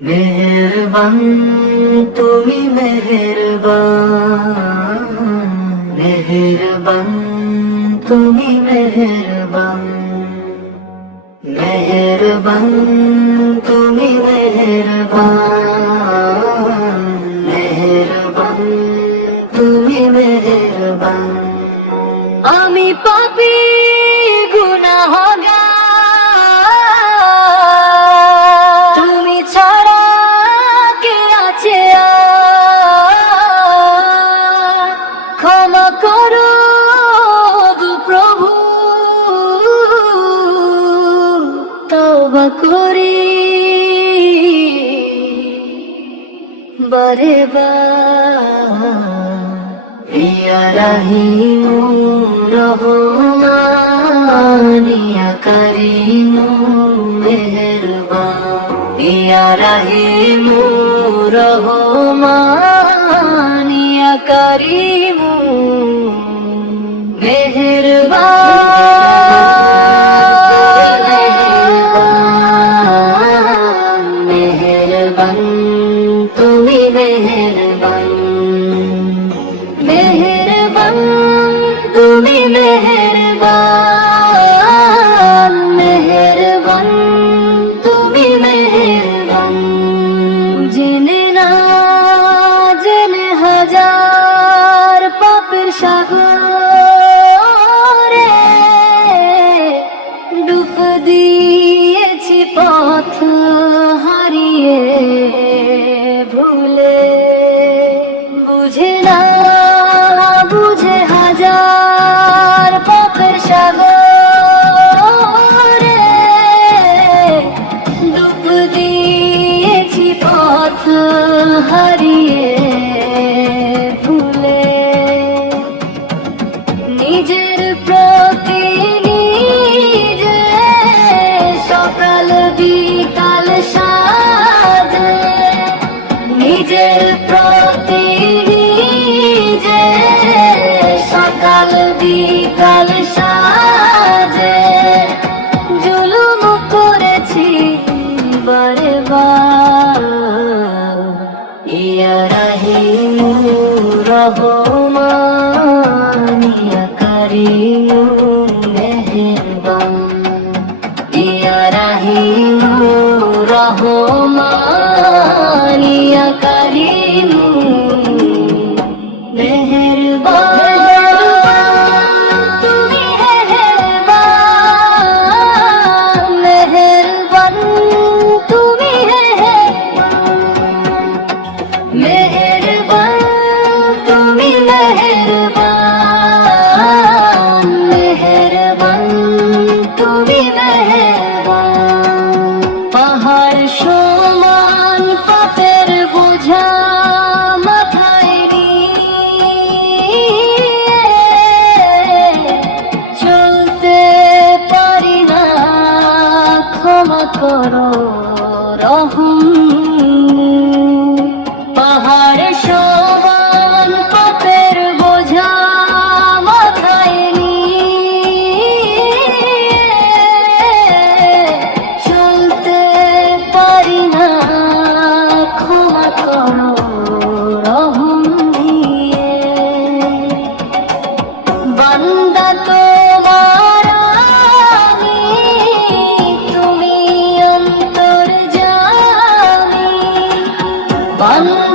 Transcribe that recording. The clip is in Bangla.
মেহেরবান তুমি মেহেরবান, মেহেরবান তুমি মেহেরবান, মেহেরবান তুমি মেহেরবান, মেহেরবান তুমি মেহেরবান। আমি পাপী গুনাহগার, তুমি ছাড়া কে আছে আর? ক্ষমা করো গো প্রভু, তওবা করি বারে বার। ইয়া রহিম রহমান, ইয়া করিম মেহেরবান, ইয়া রহিম রহমান, ইয়া করিম মেহেরবান, মেহেরবান তুমি মেহেরবান, মেহেরবান তুমি মেহেরবান, মেহেরবান তুমি মেহেরবান। জেনে না জেনে হাজার পাপের সাগরে ডুব দিয়েছি পথ হারিয়ে ভুলে। বুঝে না বুঝে হাজার পাপের সাগরে ডুব দিয়েছি পথ হারিয়ে ভুলে। নিজের প্রতি নিজে সকাল বিকাল সাজে, নিজের প্রতি নিজে সকাল বিকাল সাজে জুলুম করেছি বারে বার। ইয়া রহিম রহমান, ইয়া করিম মেহেরবান, ইয়া রহিম রহমান, ইয়া করিম মেহেরবান। তুমি মেহেরবান, মেহেরবান তুমি মেহেরবান, তুমি মেহেরবান, মেহেরবান তুমি মেহেরবান। পাহাড় সমান পাপের বোঝা মাথায় নিয়ে চলতে পারি না, ক্ষমা করো রহম। পাহাড় সমান পাপের বোঝা মাথায় নিয়ে চলতে পারি না, ক্ষমা করো রহম দিয়ে। বান্দা তোমার আমি, তুমি অন্তর্যামী, বান্দা